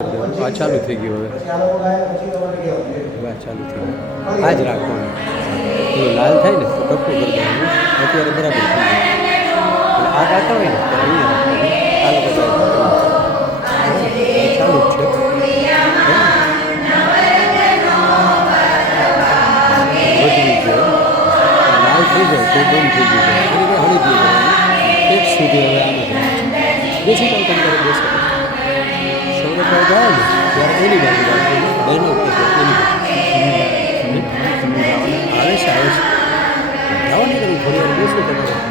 આ ચાલુ થઈ ગયું હવે આ ચાલુ થઈ ગયું આ જ રાખવાનું પેલું લાલ થાય ને તો ટપકું કરી દેવાનું અત્યારે બરાબર થઈ ગયું આ કાઢતા હોય ને તો અહીંયા રાખવાનું આ લોકો ચાલુ જ છે વધવી જોઈએ લાલ થઈ જાય તો બંધ થઈ ગયું હળી દઈ જવાનું એક સુધી હવે આને બેસી જાવ તમે બેસો સૌરભભાઈ જાય ને ત્યારે એની બાજુ રાખવાનું બહેનો એની બાજુ આવે છે જવાની તમે થોડી વાર બેસો તમારે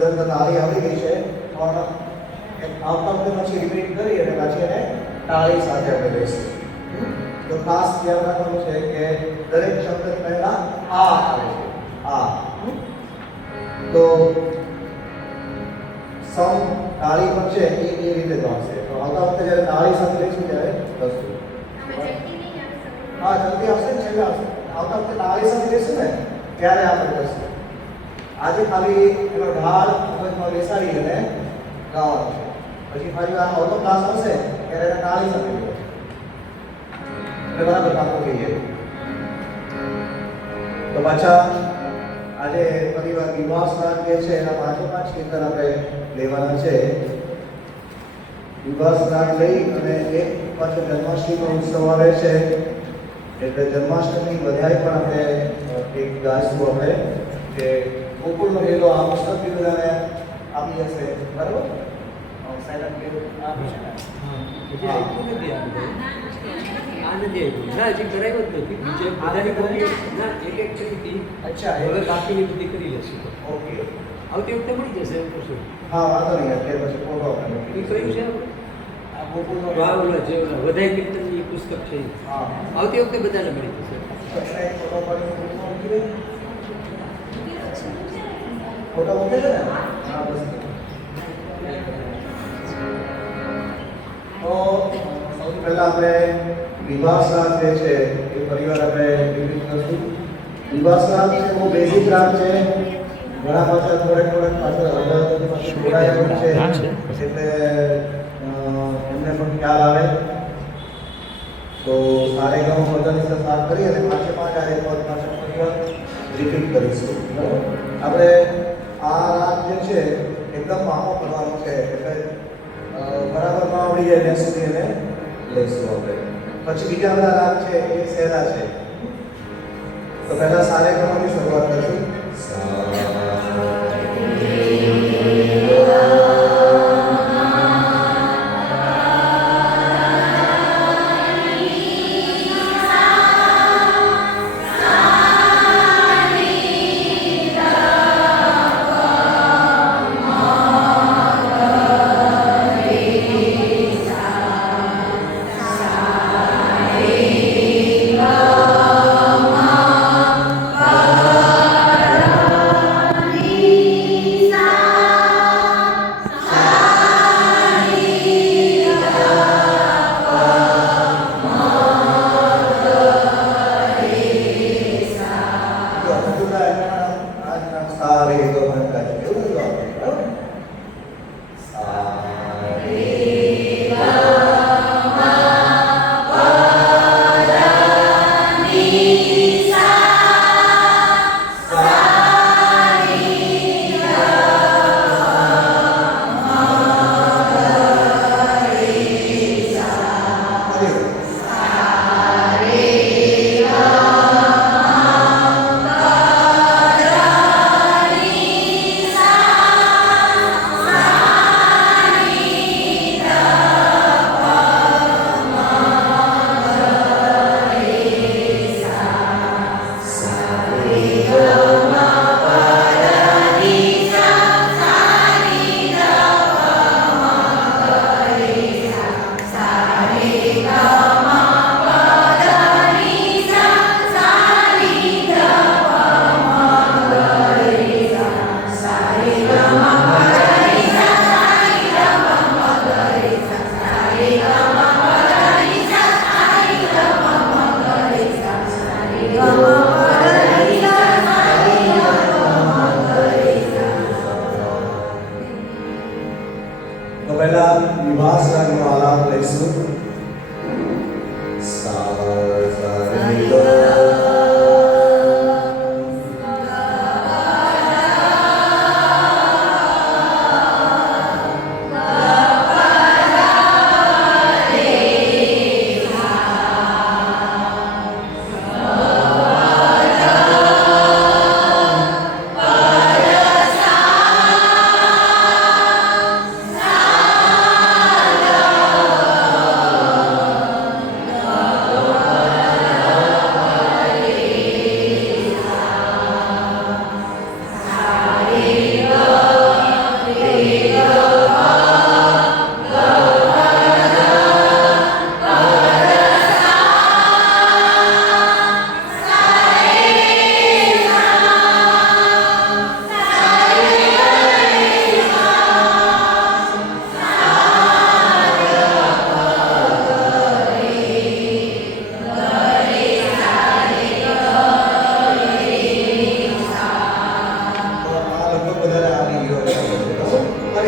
બધા તાળી આવડી ગઈ છે પણ આવતા વખતે પછી રિપીટ કરી અને પાછી એને તાળી સાથે આપણે લઈશું. તો ખાસ ધ્યાન રાખવાનું છે કે દરેક શબ્દ પહેલા આ આવે છે. આ તો સમ તાળી પણ છે એ રીતે જ આવશે. તો આવતા વખતે જ્યારે તાળી સાથે લઈશું ત્યારે લખશું. હા જલ્દી આવશે ને છેલ્લે આવશે. આવતા વખતે તાળી સાથે લઈશું ને ત્યારે આપણે લખશું. આજે ખાલી એનો ઢાળ મગજમાં બેસાડી અને ગાવાનું છે. પછી ફરી વાર આવતો ક્લાસ આવશે ત્યારે એને તાળી સાથે લેવો છે. એટલે બરાબર કામ કરીએ. તો પાછા આજે ફરી વાર વિવાહ સ્નાન જે છે એના 5 કીર્તન આપણે લેવાના છે. વિવાહ સ્નાન લઈ અને એક પાછો જન્માષ્ટમીનો ઉત્સવ આવે છે એટલે જન્માષ્ટમી વધારે પણ આપણે એક ગાઈશું આપણે કે ગોકુળનો મેળો આ પુસ્તક બધાને આપી જશે. બરાબર સાયલેન્ટ કે આપી છે. અચ્છા હવે બાકીની બધી કરી લેશું. ઓકે આવતી વખતે મળી જશે એમ કરશું. હા વાંધો નહીં. અત્યારે પછી ફોટો આપણે એ કયું છે આ ગોકુળનો જે વધારે કીર્તનની પુસ્તક છે એ. હા આવતી વખતે બધાને મળી જશે. ફોટો પાડીને મૂકી દે. ફોટો મૂકે છે ને? હા બસ. તો સૌથી પહેલા આપણે વિવાહ શ્રાદ્ધ જે છે એ પરિવાર આપણે રિપીટ કરશું. વિવાહ શ્રાદ્ધ છે બહુ બેઝિક રાગ છે. ઘણા પાછા થોડેક પાછળ જોડાયેલું છે એટલે એમને પણ ખ્યાલ આવે. તો સારે ગમ બધાની સાથે વાત કરી અને પાંચે પાંચ આ એક પાછળ પરિવાર રિપીટ કરીશું. આપણે આ રાગ જે છે એકદમ મામો કરવાનો છે એટલે બરાબર માં આવડી જાય ત્યાં સુધી એને લઈશું આપણે. પછી બીજા બધા રાગ છે એ સહેલા છે. તો પહેલા સારે ગમની શરૂઆત કરીશું.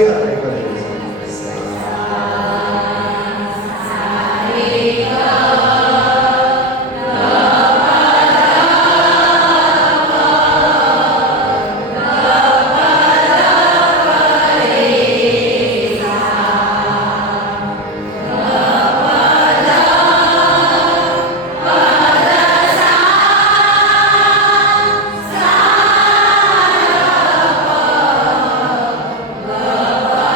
ફરી આપણે કરીએ. Bye.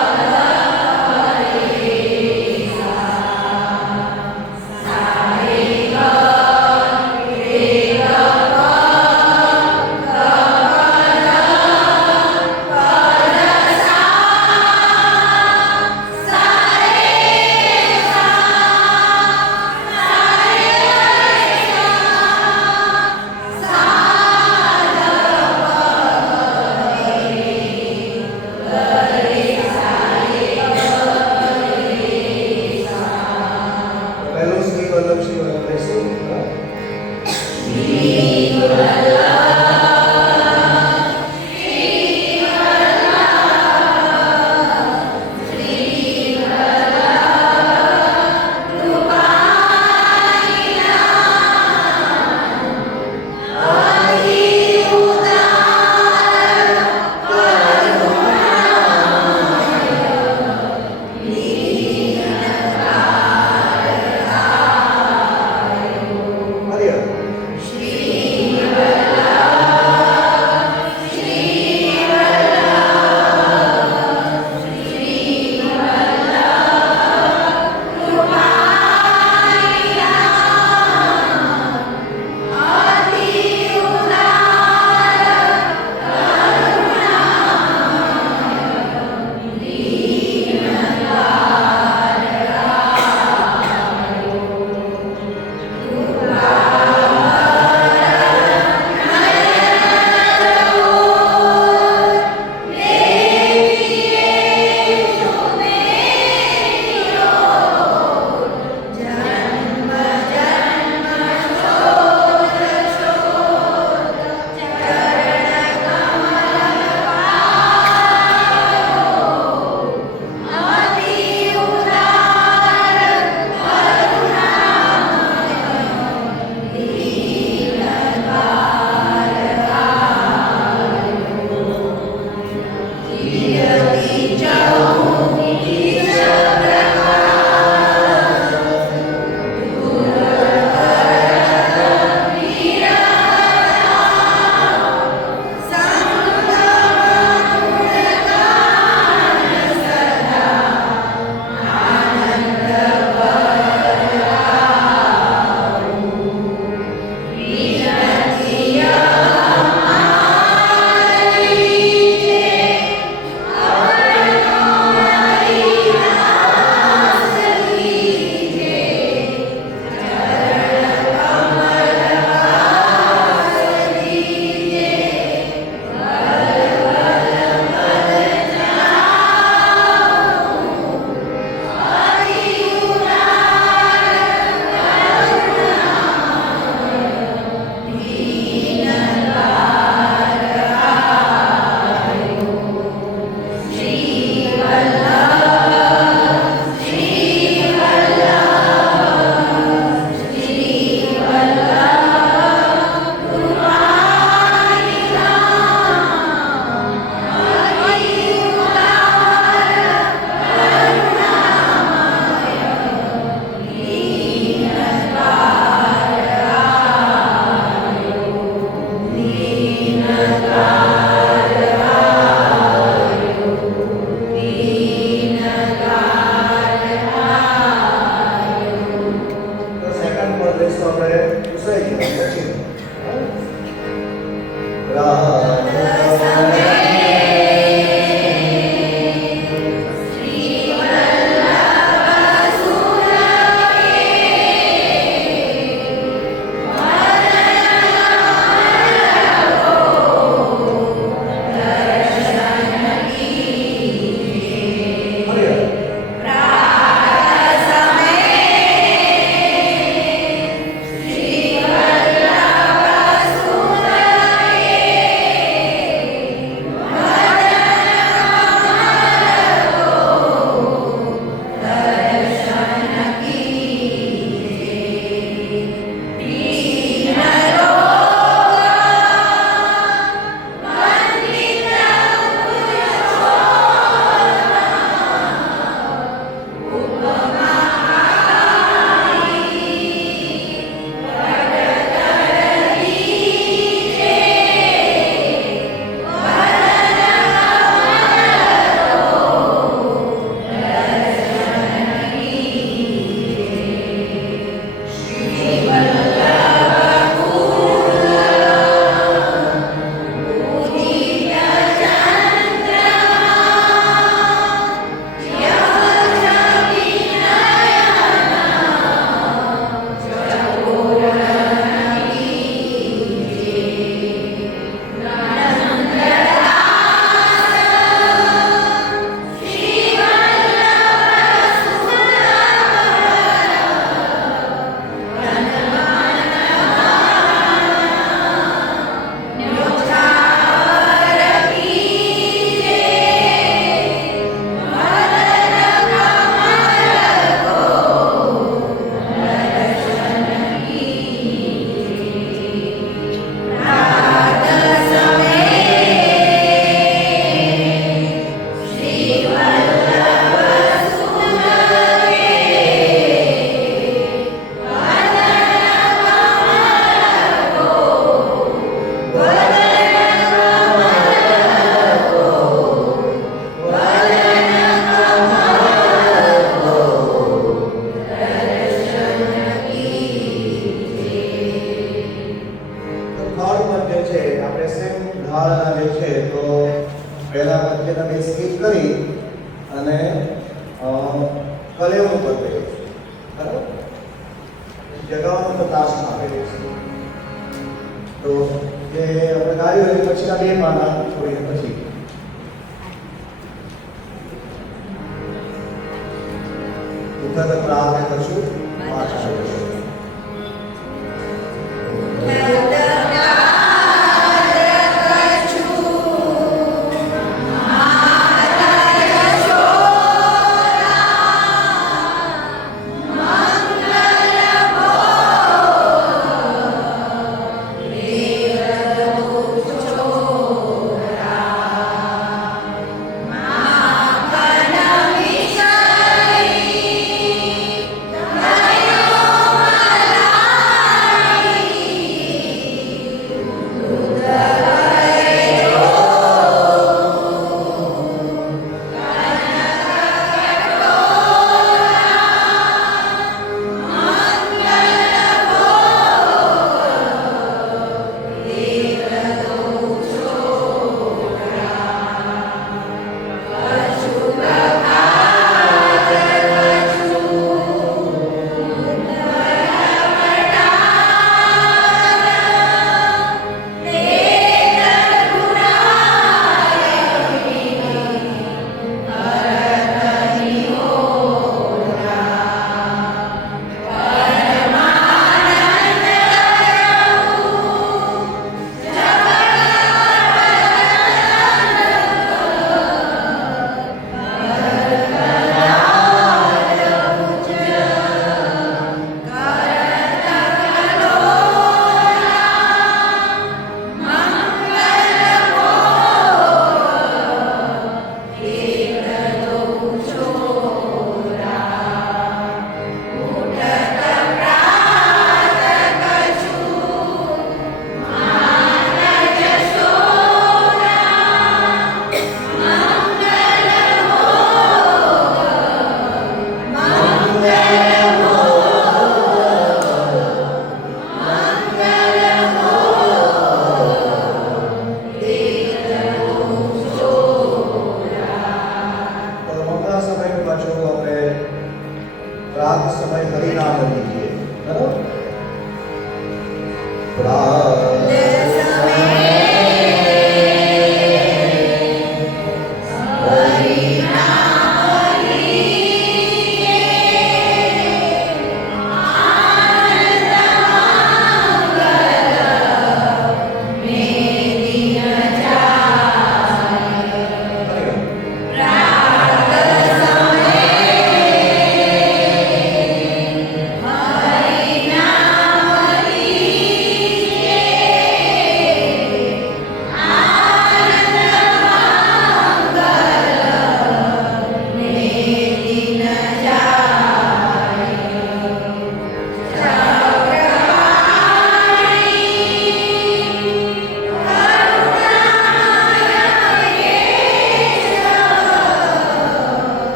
ઉદ્ધત પ્રાપ્ત કરશું પાછા જશું. રાત સમય હરિનામ લીજીએ. બરાબર?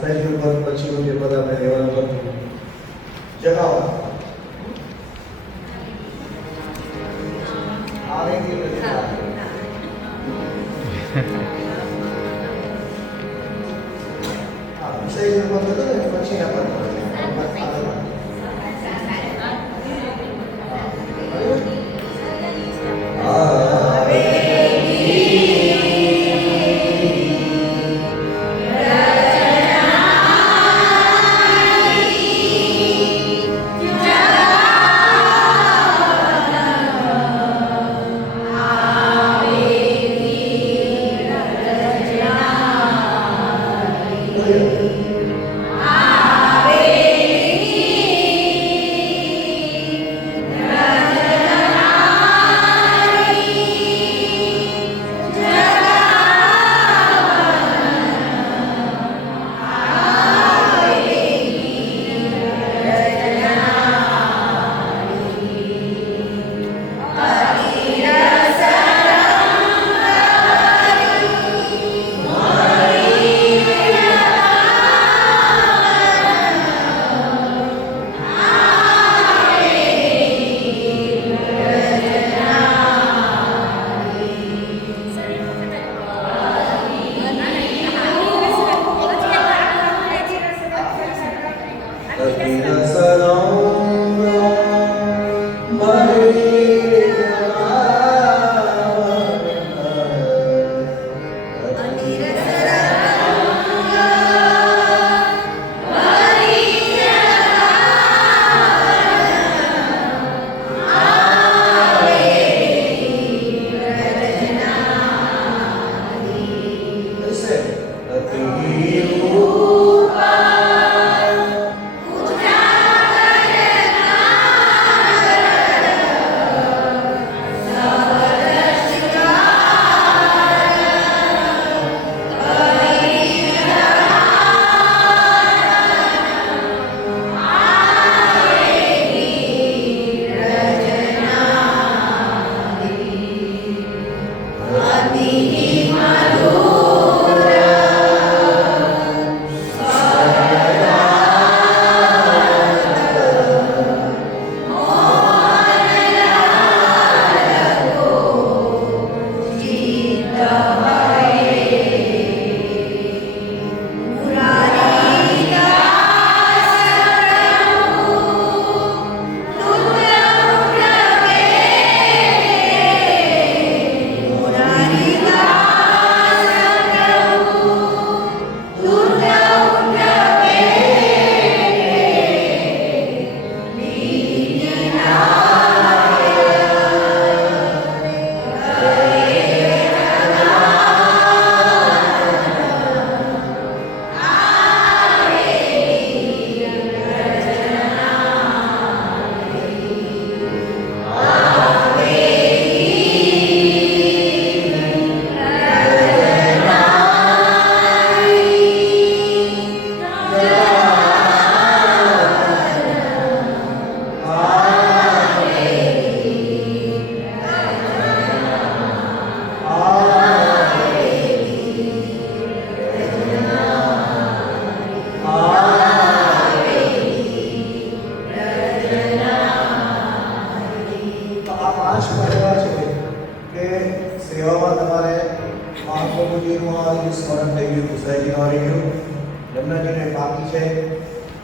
સહેજ ઉપર પછીનું જે પદ આપણે લેવાનું હતું જગાવો આવે કે નથી આવે? હા સહેજ ઉપર હતો ને પછી આ પદ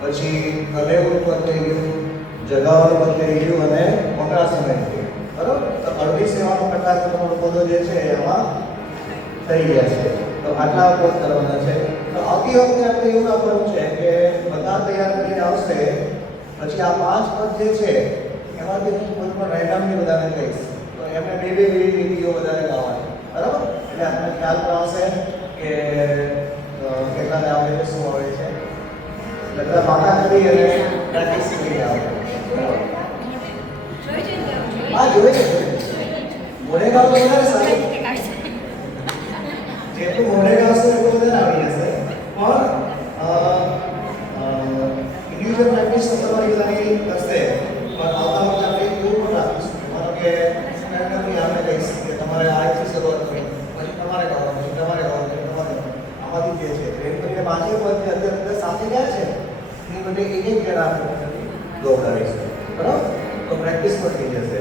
પછી કલેવું પદ થઈ ગયું, જગાવાનું પદ થઈ ગયું અને મંગળાસન થઈ ગયું. બરાબર? તો અડધી સેવાનો પ્રકાર તમારો પદો જે છે એમાં થઈ ગયા છે. તો આટલા પદ કરવાના છે. તો આવતી વખતે આપણે એવું ના કરવું છે કે બધા તૈયાર કરીને આવશે, પછી આ 5 પદ જે છે એમાંથી હું કોઈ પણ રેન્ડમલી બધાને કહીશ. તો એમને બે રીતિઓ બધાને ગાવાની. બરાબર? એટલે આપણને ખ્યાલ પણ આવશે કે કેટલાને આવડે છે, શું આવડે છે. એટલે માતા કરી અને પ્રેક્ટિસ કરી આવે. હા, જોઈ છે. મોડે ગાવ તો વધારે સારું. જેટલું મોડે ગાવશો એટલું વધારે આવી જશે. પણ ઇન્ડિવિજ્યુઅલ પ્રેક્ટિસ તો તમારી બધાની થશે. પણ આવતા વખતે આપણે એવું પણ રાખીશું. માનો કે રેન્ડમલી આપણે કહીશ કે તમારે આજથી શરૂઆત કરી, પછી તમારે ગાવાનું, પછી તમારે ગાવાનું, પછી તમારે આમાંથી જે છે ટ્રેન કરીને 5 બાકી પદ અત્યારે સાથે ગયા છે એ બધે એક એક જણા આપણે દોડાવીશું બરાબર તો પ્રેક્ટિસ પણ થઈ જશે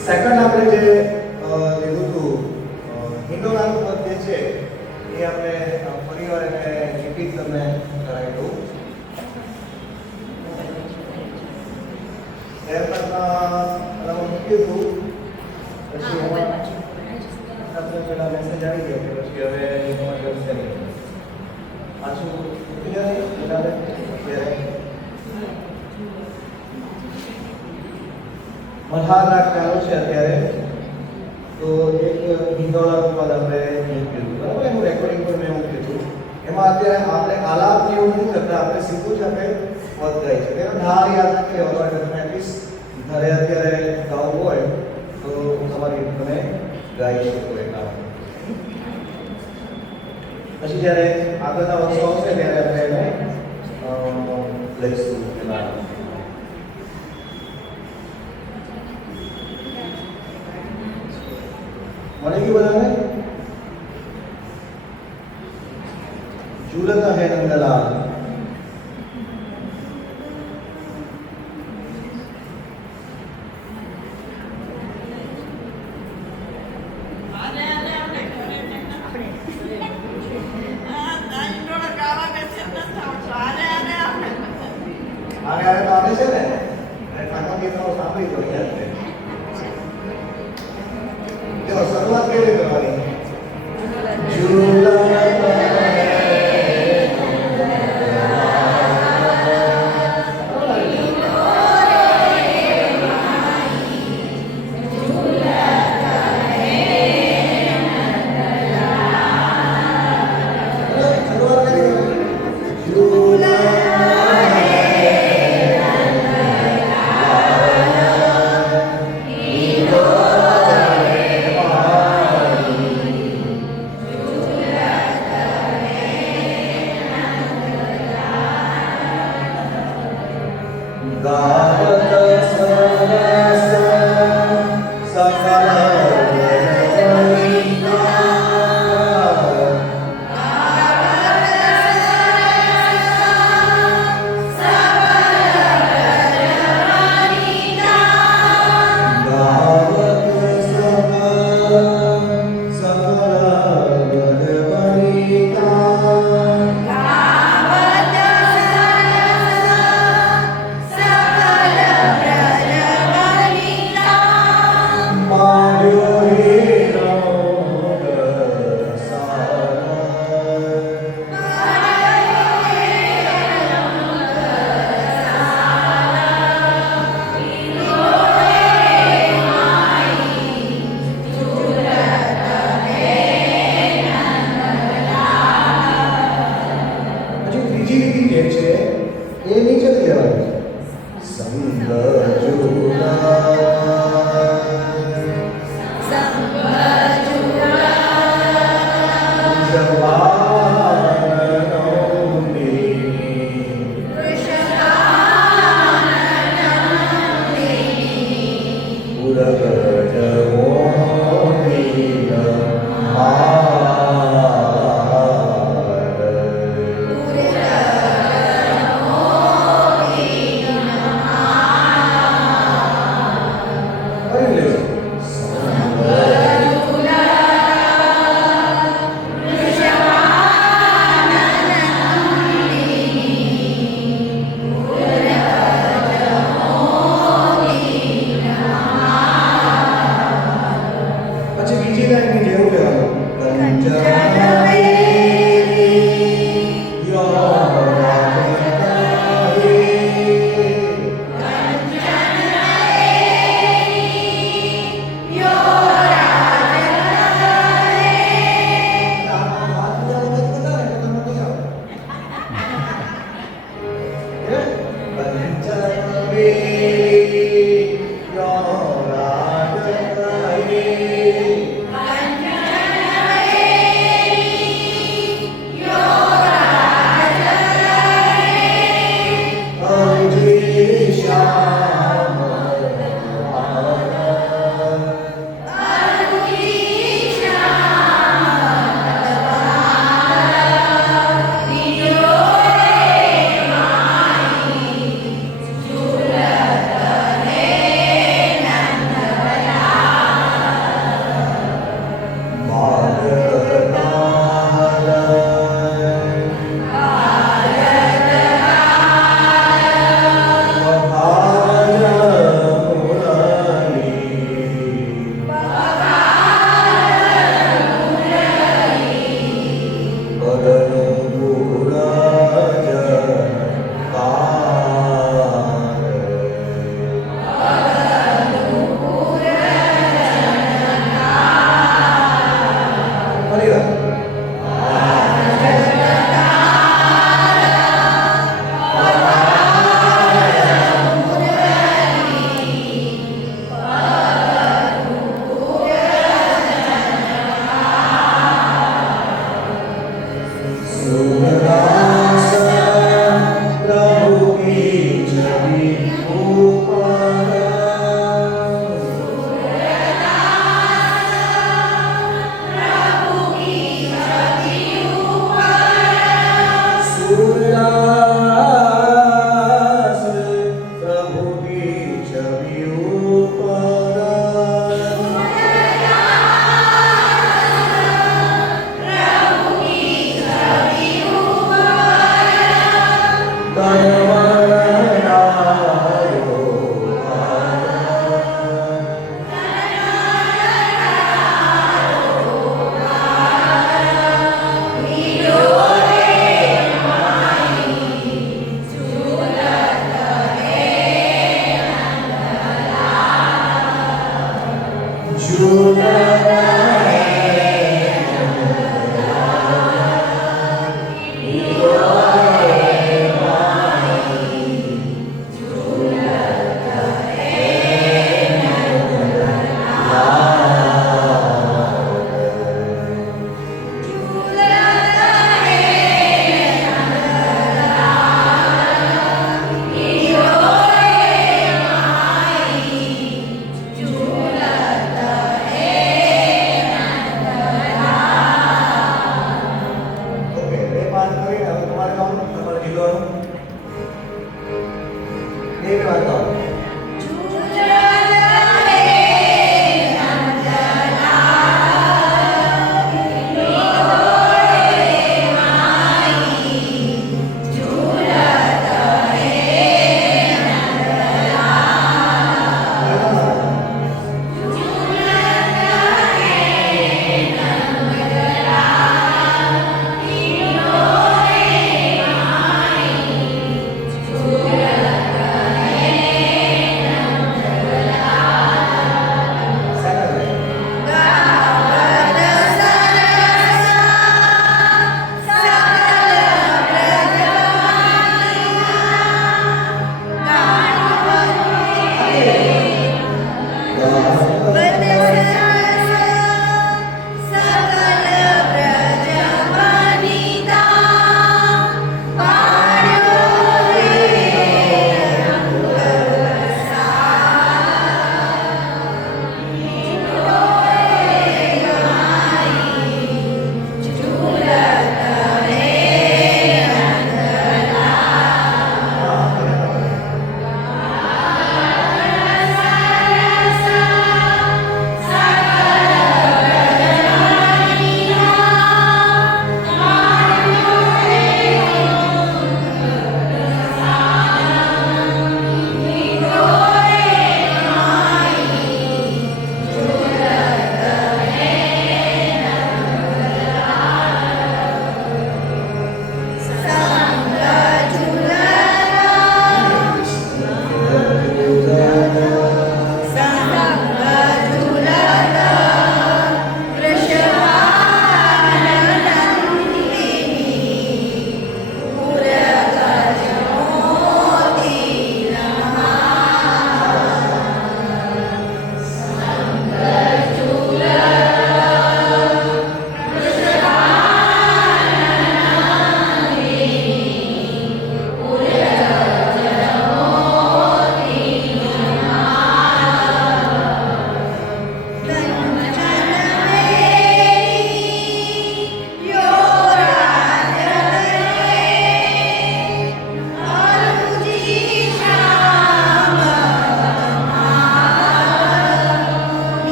સેકન્ડ આપણે જે લીધું હતું હિન્દોલાનું પદ જે છે એ આપણે ફરીવાર એને રિપીટ તમને કરાવી દઉં ત્યારબાદ મૂક્યું હતું પછી એમાં આપણે પેલા મેસેજ આવી ગયો કે પછી હવે એમાં જશે નહીં પાછું મૂકી જાય બરાબર ત્યારે મલ્હારના ખ્યાલો છે અત્યારે તો એક હિન્દોળાનું પદ આપણે મૂક્યું બરાબર એનું રેકોર્ડિંગ પર મેં મૂક્યું હતું એમાં અત્યારે આપણે આલાપ ને એવું નથી કરતા આપણે સીધું જ આપણે પદ ગાઈ છે તેનો ઢાળ યાદ રાખી લેવાનો એટલે તમે એટલીસ્ટ ઘરે અત્યારે ગાવું હોય તો તમારી તમે ગાઈ શકો એટલા પછી જ્યારે આગળના વર્ષો આવશે ત્યારે આપણે એને લઈશું એના મળી ગયું બધાને ઝૂલત હે નંદલાલ આને આને તો આવે છે ને અને ઠાકોર ગીતો સાંભળી લો યાર ચલો શરૂઆત કેવી કરવાની ઝૂલા सूरदास प्रभु की छवि ऊपर सूरदास प्रभु की छवि ऊपर ઓકે બે પાઠ કરીને હવે તમારે ગાવાનું તમારે જીવવાનું બે વાત ગાઓ Jula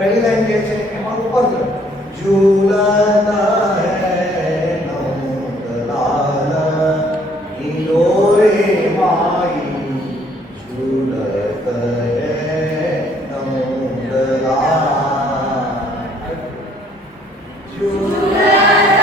પહેલી લાઈન જે છે એમાં ઉપર ઝૂલતા હે નંદલાલ હિલોરે માઈ ઝૂલત હે નંદલાલ ઝૂલતા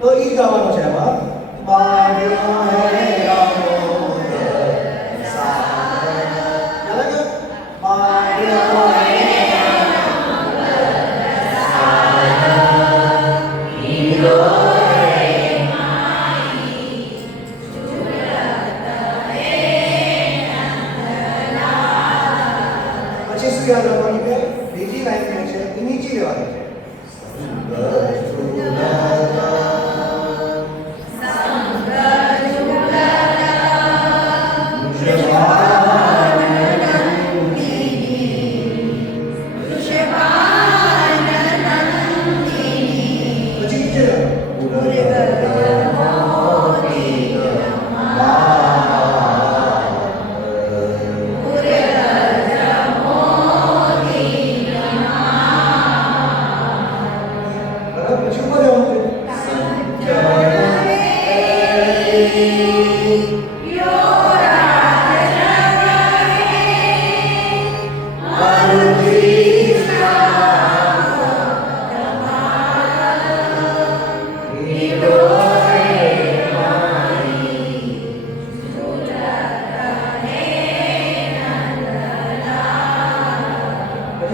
તો ઈ ગાવાનું છે આમાં બાળ્યો હે રામોદ સાગર ચાલે કે બાળ્યો હે રામોદ સાગર હીરો રે માઈ ઝૂલત હે નંદલાલ પછી શું યાદ રાખવાનું કે બીજી લાઈન છે એ નીચે લેવાની છે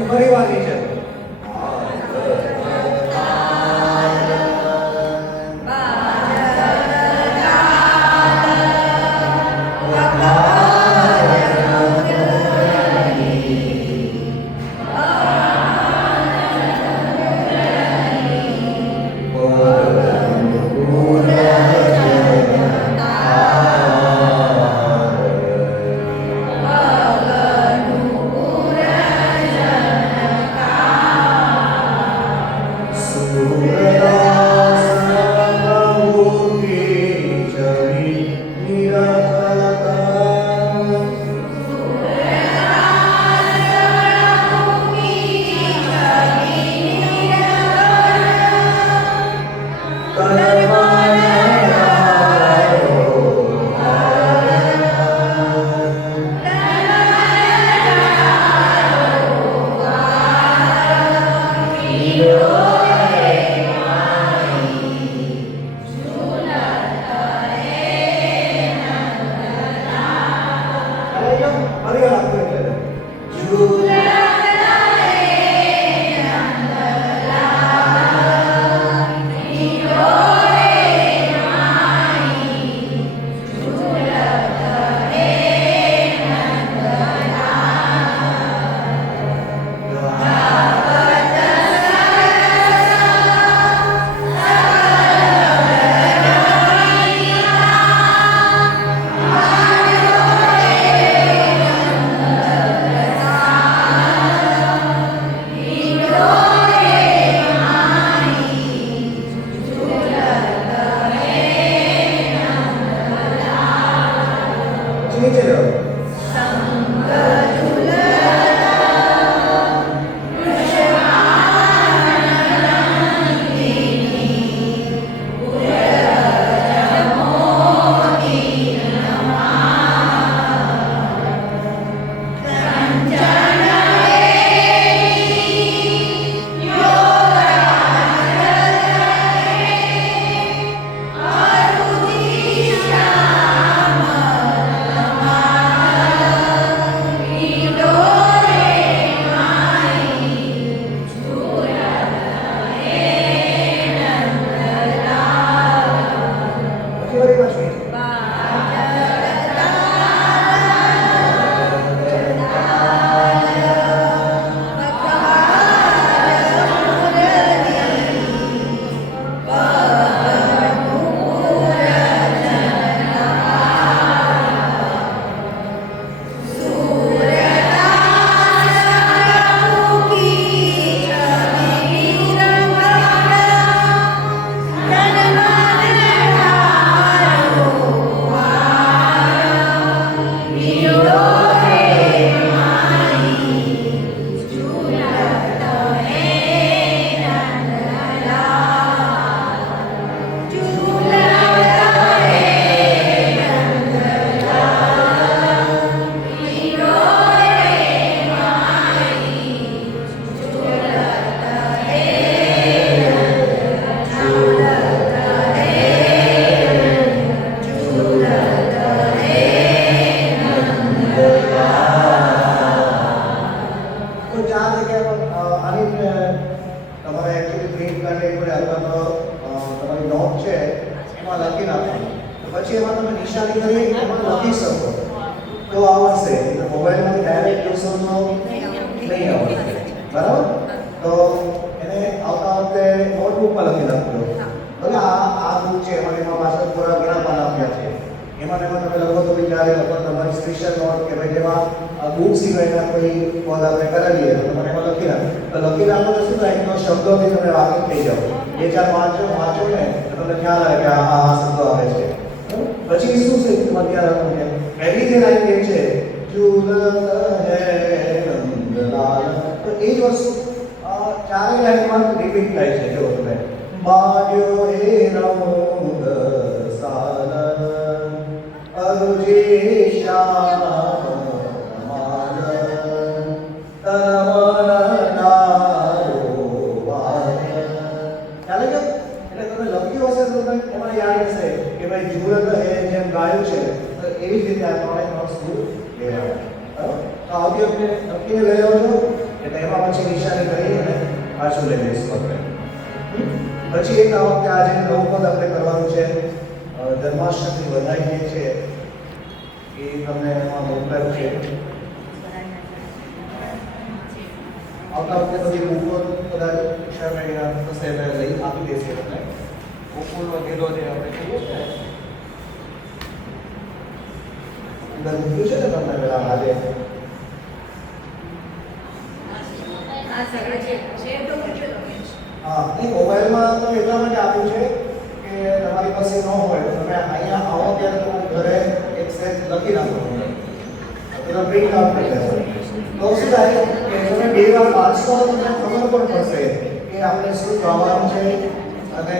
ફરી વાર નીચે નોટ છે એમાં લખી નાખવાનું. પછી એમાં તમે નિશાની કરી એમાં લખી શકો તો આવડશે. મોબાઈલમાંથી ડાયરેક્ટ જોશો તો નહીં આવડે, બરાબર? તો એને આવતા વખતે નોટબુકમાં લખી નાખજો. હવે આ બુક છે એમાં પાછળ થોડા ઘણા પાના આપ્યા છે. એમાં તમે લખો તો વિચારે લખો તમારી સ્પેશિયલ નોટ કે ભાઈ જેમાં બુક સિવાયના કોઈ પદ આપણે કરાવીએ તો તમે એમાં લખી નાખો. તો લખી નાખો તો શું થાય? તો શબ્દોથી તમે વાકેફ થઈ જાઓ. બે ચાર વાંચો ને તો તમને ખ્યાલ આવે કે આ શબ્દો આવે છે. પછી શું છે તમારે ધ્યાન રાખવું છે. પહેલી જે લાઈન એ છે ઝૂલત હે નંદલાલ, તો એ જ વસ્તુ ચારે લાઈનમાં રિપીટ થાય છે. જો તમે બાળ્યો હે રમૂદ સાલન અરુજે શ્યામ માલન તરવણ નારો વાલન. ચાલે છે? એટલે તમે લખ્યું હશે તો તમને એમાં યાદ હશે કે ભાઈ ઝૂલત હે જેમ ગાયું છે તો એવી જ રીતે આ ત્રણે વસ્તુ લેવાય. બરાબર? તો આવતી વખતે લખીને લઈ આવજો એટલે એમાં પછી નિશાની કરી અને પાછું લઈ લઈશું આપણે. પછી એક આ વખતે આજે નવું પદ આપણે કરવાનું છે. જન્માષ્ટમી વધાઈ જે છે એ તમને એમાં મોકલાયું છે. આવતા વખતે બધી બુકો કદાચ શર્મેડીના હશે એટલે લઈ આપી દેશે તમને. બુકોનો ગેલો જે આપણે કહીએ છીએ અંદર મૂક્યું છે ને તમને પેલા આજે. હા, નહીં મોબાઈલમાં તો એટલા માટે આપ્યું છે કે તમારી પાસે ન હોય તો તમે અહીંયા આવો ત્યારે તમારે ઘરે એક સેટ લખી નાખો. તો પ્રિન્ટ આઉટ થઈ જશે. તો શું થાય કે તમે બે વાર વાંચશો તો તમને ખબર પણ પડશે કે આપણે શું ગાવાનું છે અને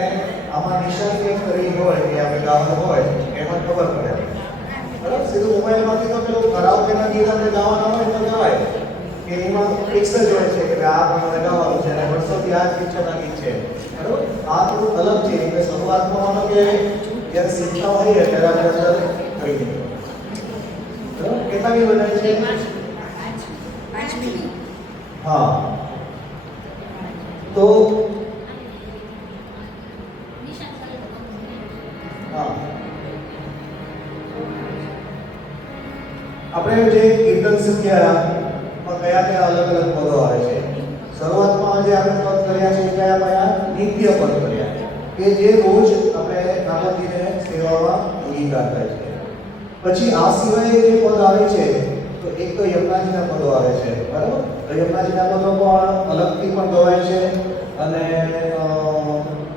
આમાં નિશાની કંઈક કરી હોય કે આપણે ગાવાનું હોય એમાં ખબર પડે. બરાબર? સીધું મોબાઈલમાંથી તો પેલું કરાઓકેના ગીત આપણે ગાવાના હોય તો ગવાય કે એમાં ફિક્સ જ હોય છે કે આ પ્રમાણે ગાવાનું છે અને વર્ષોથી આ જ પિક્ચરના ગીત છે. બરાબર? આ થોડું અલગ છે એટલે શરૂઆતમાં માનો કે જ્યારે શીખતા હોઈએ ત્યારે આપણે અંદર કરી દઈએ. બરાબર? કેટલાની બનાવી છે? હા, તો હા આપણે જે કીર્તન શીખ્યા કયા કયા અલગ અલગ પદો આવે છે. શરૂઆતમાં જે આપણે પદ કર્યા છે કયા કયા? નિત્ય પદ કર્યા કે જે રોજ આપણે ઠાકોરજીને સેવામાં અંગીકાર થાય છે. પછી આ સિવાય જે પદ આવે છે તો એક તો યમુનાજીના પદો આવે છે. બરાબર? તો યમુનાજીના પદો પણ અલગથી પણ ગવાય છે અને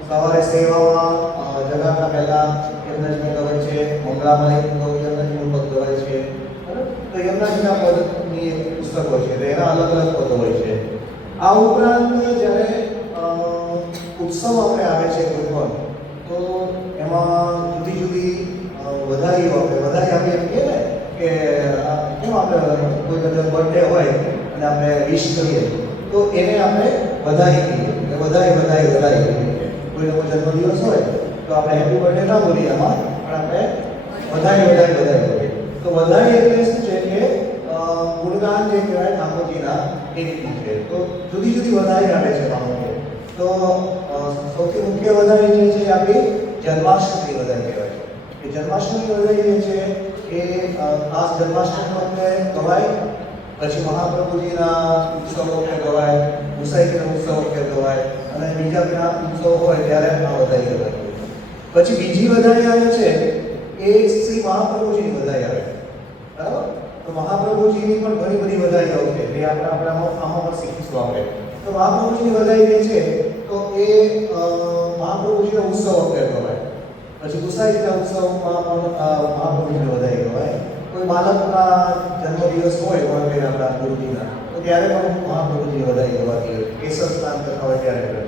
સવારે સેવામાં જગાતા પહેલા યમુનાજીને ગવાય છે. મંગળામાં યમુનાજીનું પદ ગવાય છે. તો યમુનાજીના પદની પુસ્તકો છે તો એના અલગ અલગ પદો હોય છે. આ ઉપરાંત જ્યારે ઉત્સવ આપણે આવે છે કોઈ પણ તો એમાં જુદી જુદી વધારીઓ આપણે વધારી આપીએ એમ કહીએ ને કે કેમ આપણે કોઈ બધા બર્થડે હોય અને આપણે વિશ કરીએ તો એને આપણે વધારી કહીએ કે વધારી કહીએ. કોઈનો જન્મદિવસ હોય તો આપણે હેપી બર્થડે ના બોલીએ આમાં પણ આપણે વધારી કહીએ. તો વધારી એટલે શું છે કે ગુણગાન જે કહેવાય ઠાકોરજીના એ રીતનું છે. તો જુદી જુદી વધારી આવે છે ઠાકોરજી. તો સૌથી મુખ્ય વધારી જે છે આપણી જન્માષ્ટમી વધારી કહેવાય છે. એ જન્માષ્ટમી વધારી જે છે એ ખાસ જન્માષ્ટમી વખતે ગવાય. પછી મહાપ્રભુજીના ઉત્સવ વખતે ગવાય, ગુસાઈજીના ઉત્સવ વખતે ગવાય અને બીજા બધા ઉત્સવો હોય ત્યારે આ વધારી ગવાય. પછી બીજી વધારી આવે છે એ શ્રી મહાપ્રભુજીની વધારી આવે. બરાબર? તો મહાપ્રભુજીની પણ ઘણી બધી વધારીઓ છે જે આપણે આમાં પણ શીખીશું આપણે. તો મહાપ્રભુજીની વધારી જે છે તો એ મહાપ્રભુજીના ઉત્સવ વખતે ગવાય. પછી ગુસાઈજીના ઉત્સવમાં પણ મહાપ્રભુજીની વધારી ગવાય. કોઈ બાળકના જન્મદિવસ હોય કોઈ આપણા ગુરુજીના તો ત્યારે પણ મહાપ્રભુજીની વધારી ગવાતી હોય. કેસર સ્નાન કરતા હોય ત્યારે.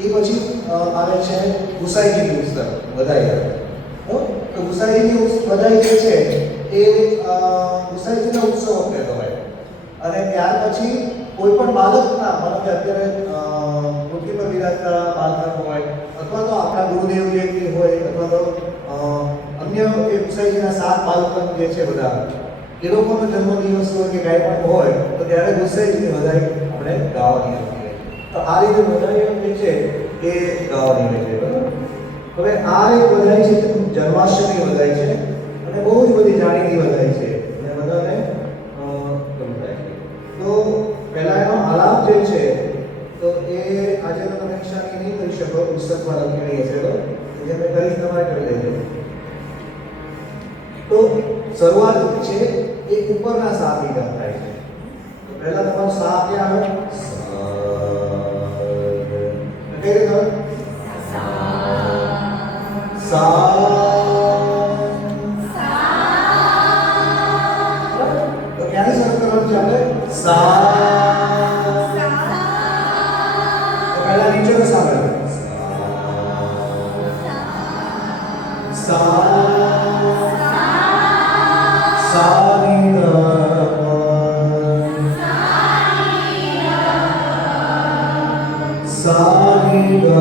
એ પછી આવે છે ગુસાઈજીની ઉત્સવ વધારી આવે. તો ગુસાઈજીની વધારી જે છે એ ગુસાઈજીના ઉત્સવ વખતે ગવાય. અને ત્યાર પછી કોઈ પણ બાળકના માનો કે અત્યારે પૃથ્વી પર વિરાજતા બાળક હોય અથવા તો આપણા ગુરુદેવ જે હોય અથવા તો અન્ય જે ગુસાઈજીના 7 બાળકો જે છે બધા એ લોકોનો જન્મદિવસ હોય કે કાંઈ પણ હોય તો ત્યારે ગુસાઈજીની વધારી આપણે ગાવાની હોય. તો આ રીતે વધારી જે છે એ ગાવાની હોય છે. બરાબર? હવે આ એક વધાઈ છે જન્માષ્ટમી વધાઈ છે અને બહુ જ બધી જાણીતી વધાઈ છે અને બધાને ગમતા છે. તો પહેલા એનો આલાપ જે છે તો એ આજે તો તમે નિશાની નહીં કરી શકો, પુસ્તકમાં લખેલી હશે તો જે મેં કરીશ તમારે કરી દેજો. તો શરૂઆત છે એ ઉપરના સા થી થાય છે. તો પહેલા તમારો સા ક્યાં આવે? કઈ રીતે આવે? સા તો ક્યાંથી શરૂ કરવાનું છે આપણે? સા. તો પહેલા નીચેનો સા આવે. સા સા ની ધ સા ની ધ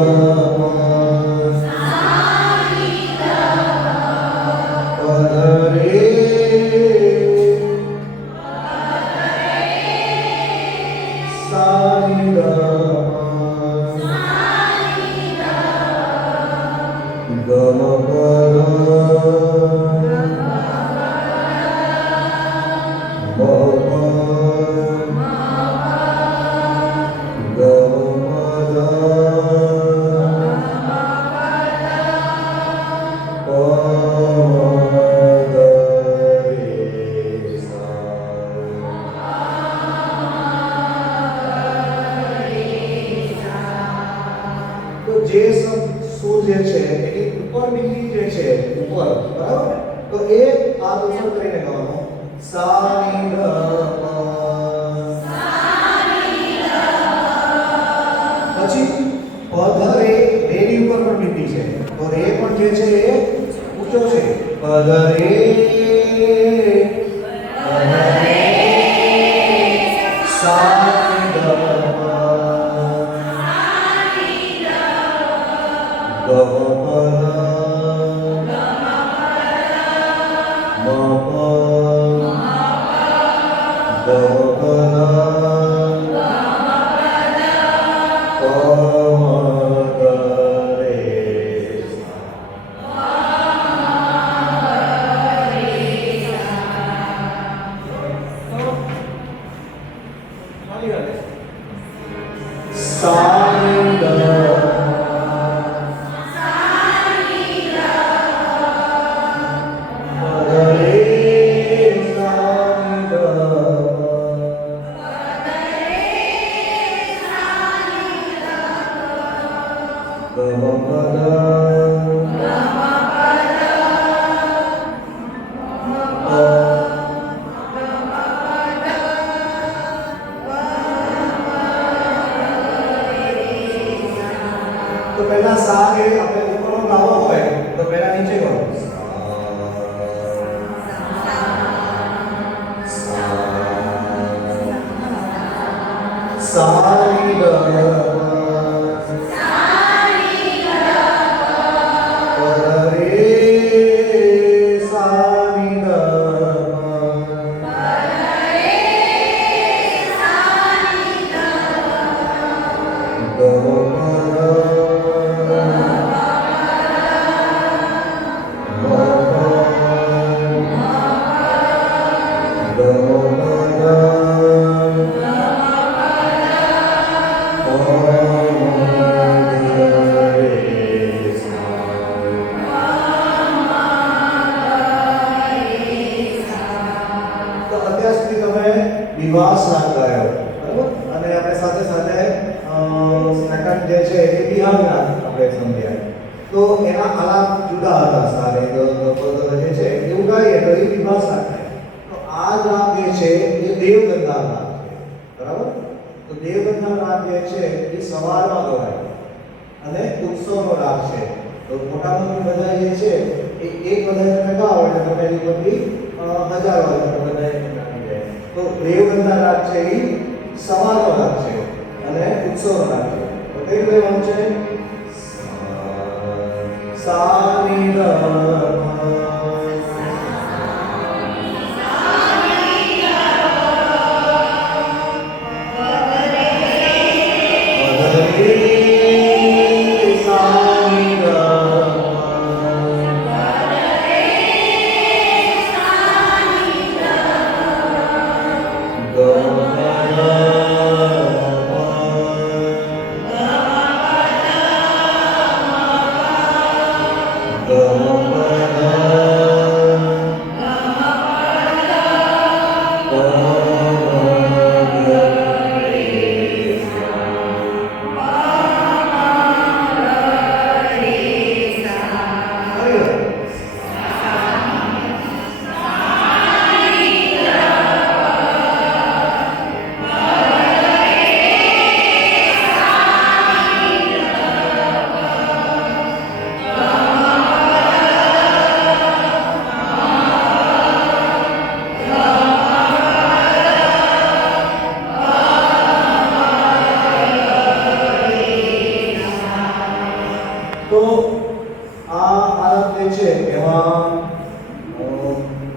આ હાલત જે છે એમાં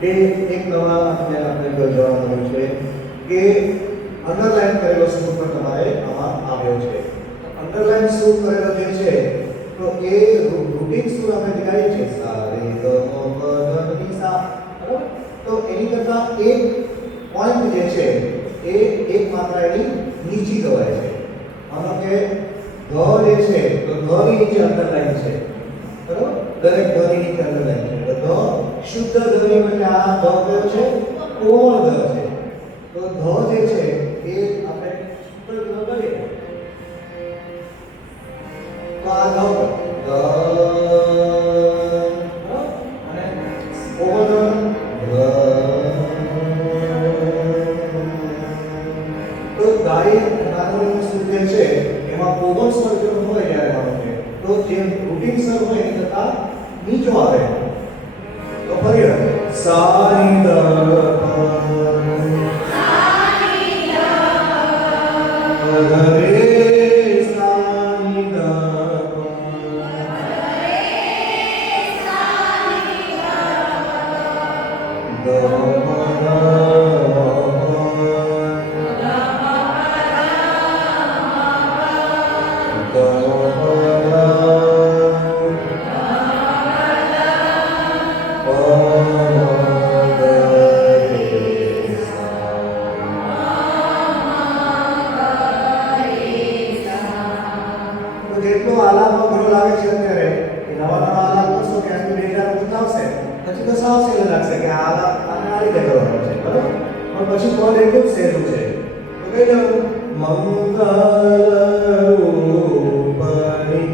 એક નવા આપણે જોવાનું છે કે અંડરલાઈન કરેલો સૂર પણ તમારે આમાં આવ્યો છે. અંડરલાઈન સૂર કરેલો જે છે તો એ રૂટિન સૂર આપણે દેખાડીએ છીએ સા રે ગ મ પ ધ ની સા, બરાબર? તો એની કરતા એક પોઈન્ટ જે છે એ એક માત્રા એની નીચી ગવાય છે. માનો કે ધ જે છે તો ધ ની નીચે અંડરલાઈન છે, બરાબર? દરેક ધ ની નીચે અંડરલાઈન છે. તો ધ શુદ્ધ ધ ની એટલે આ ધ કયો છે? કોમળ ધ છે. તો ધ જે છે એ આપણે શુદ્ધ ધ કરીએ તો આ ધ અને કોમળ ધ. તો ગાય નાગરિકનું સૂર જે છે એમાં કોમળ સ્વર જો હોય જ્યારે માનો કે તો જે રૂટિન સ્વર હોય એની કરતા નીચો આવે. તો ફરી સા ની દ જેટલો આલાપ અઘરો લાગે છે અત્યારે એ નવા નવા આલાપ કરશો ત્યાં સુધી 2000 આવશે પછી તો સાવ સહેલું લાગશે કે આ આલાપ આને આ રીતે કરવાનો છે, બરાબર? પણ પછી પદ એટલું જ સહેલું છે. તો કહી દઉં મંગલ રૂપની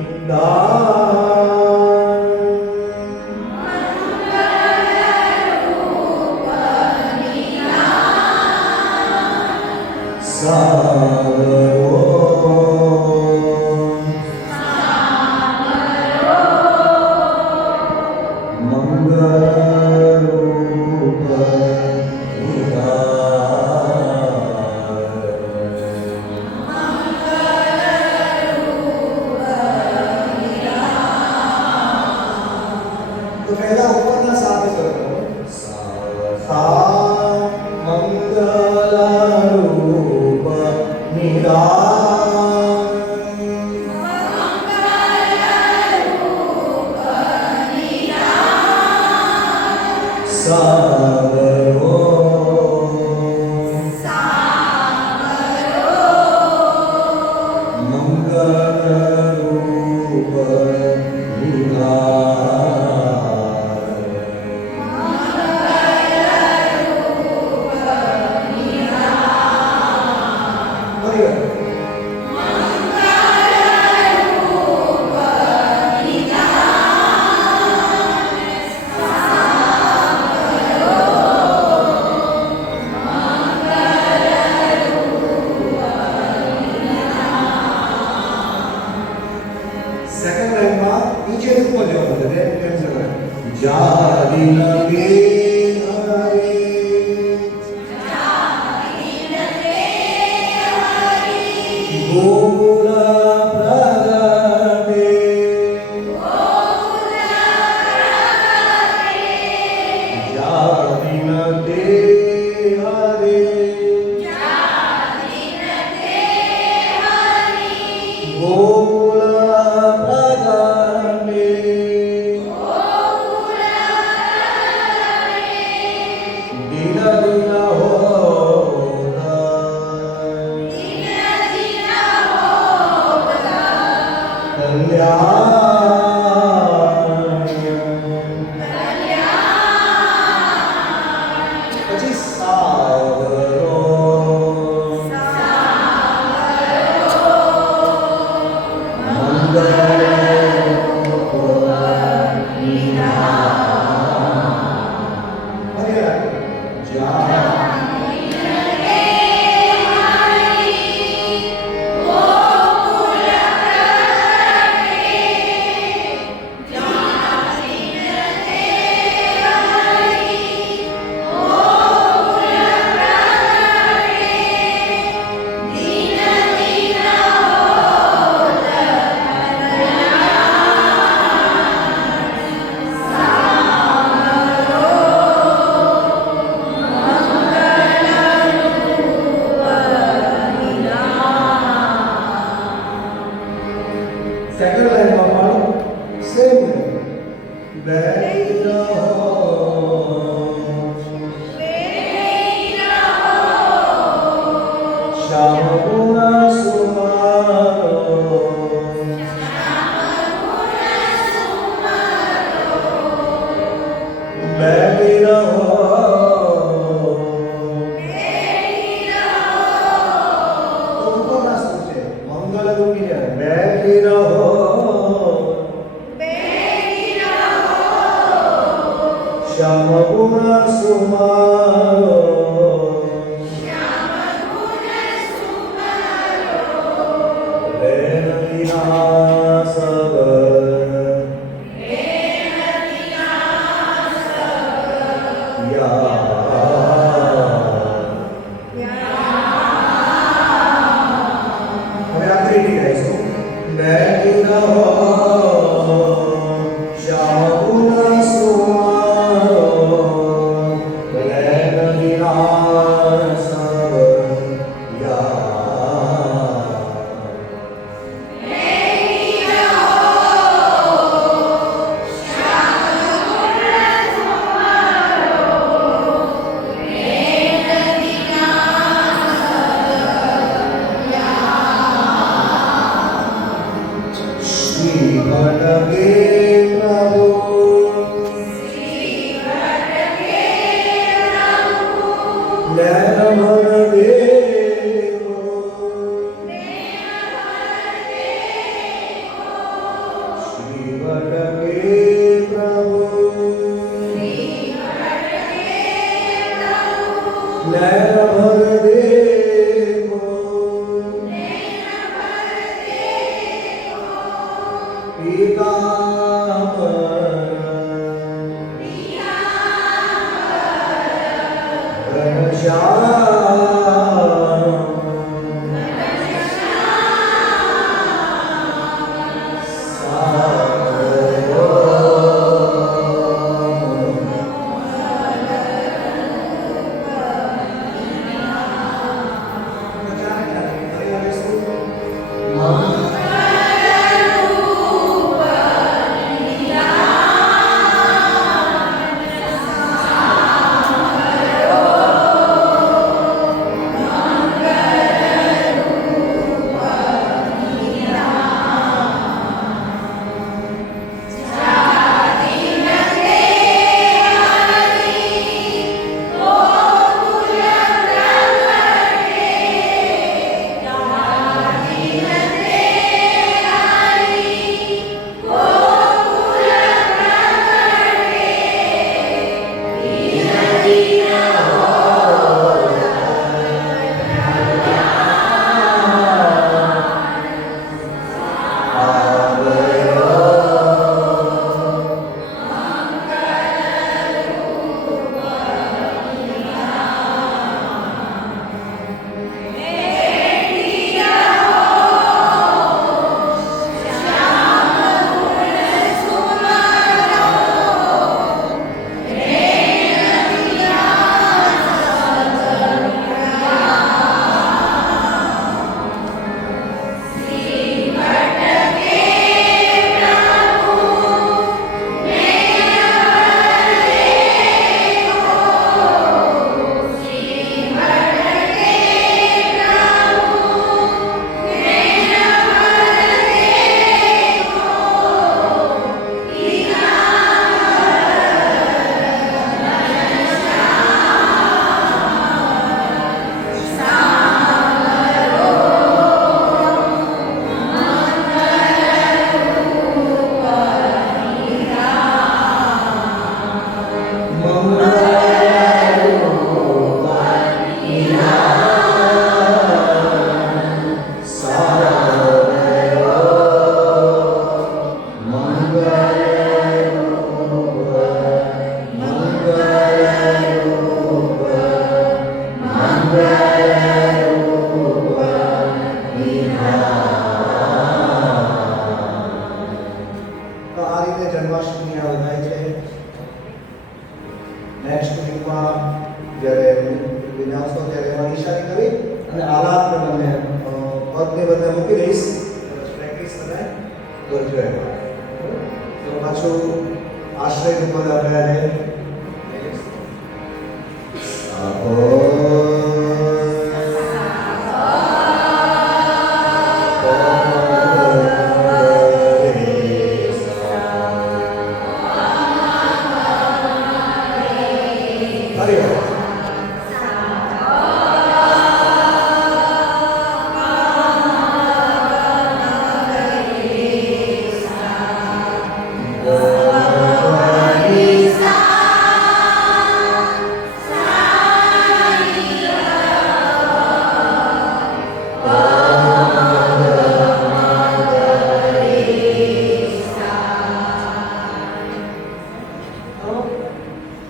બેઠી રહો શ્યામ ગુણ સુમારો બેઠી રહો તો ઉપરના શું છે મંગલ રૂપી છે બેઠી રહો શ્યામ ગુણ સુમારો રેણ વિના સગર હવે આખરી ડી ગાઈશું બેઠી રહો શ્યામ ગુણ સુમારો રેણ વિના સગર શ્રી ભટકે પ્રભુ નૈન ભર દેવો શ્રી ભટકે પ્રભુ નૈન ભર દેવો નેક્સ્ટ વીકમાં જ્યારે વિનાશો ત્યારે એમાં નિશાની કરી અને આલાપ તમને પદને બદલે મૂકી દઈશ પ્રેક્ટિસ તમે કરજો એમાં તો પાછું આશ્રય રૂપે આપણે આજે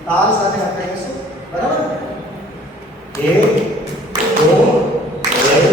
તાલ સાથે આપણે કહીશું બરાબર 1 2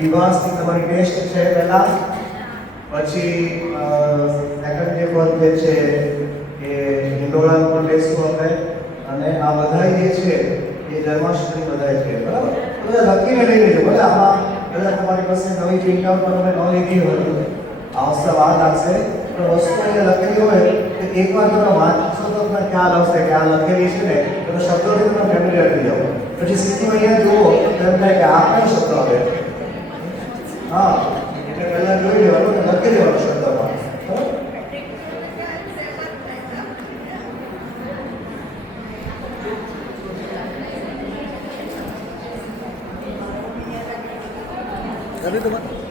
વિવાસની તમારી ટેસ્ટ છે પહેલા, પછી સેકન્ડ જે પદ જે છે એ હિંડોળા પર લેશું આપણે, અને આ બધાઈ જે છે એ જન્માષ્ટમી બધાઈ છે, બરાબર? બધા લખીને લઈ લેજો, ભલે આમાં બધા તમારી પાસે નવી પ્રિન્ટ આઉટ પર તમે ન લીધી હોય આ વસ્તુ વાર લાગશે, પણ વસ્તુ અહીંયા લખેલી હોય તો એકવાર તમે વાંચશો તો તમને ખ્યાલ આવશે કે આ લખેલી છે ને તો શબ્દોથી તમે ફેમિલિયર થઈ જાઓ. પછી સીધું અહીંયા જુઓ તો એમ થાય કે આ કયો શબ્દ આવે, હા એટલે પહેલા જોઈ લેવાનું ને લખી લેવાનું શબ્દમાં. કરી દો